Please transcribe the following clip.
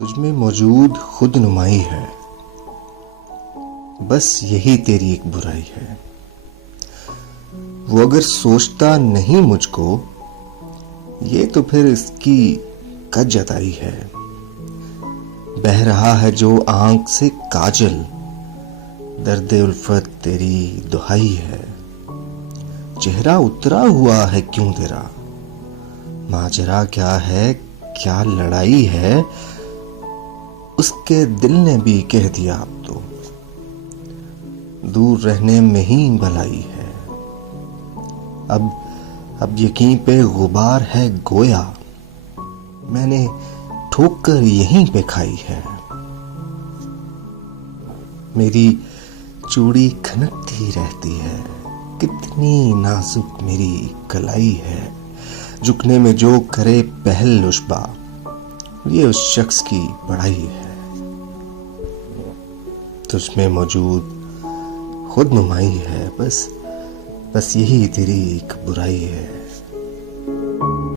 तुझमें मौजूद खुद नुमाई है, बस यही तेरी एक बुराई है। वो अगर सोचता नहीं मुझको, ये तो फिर इसकी कद जताई है। बह रहा है जो आंख से काजल, दर्दे उल्फत तेरी दुहाई है। चेहरा उतरा हुआ है क्यों तेरा, माजरा क्या है, क्या लड़ाई है। उसके दिल ने भी कह दिया अब तो, दूर रहने में ही भलाई है। अब यकीन पे गुबार है गोया, मैंने ठोकर यहीं पे खाई है। मेरी चूड़ी खनकती रहती है, कितनी नाजुक मेरी कलाई है। झुकने में जो करे पहल उशबा, ये उस शख्स की बड़ाई है। तुझमें मौजूद खुद नुमाई है, बस यही तेरी एक बुराई है।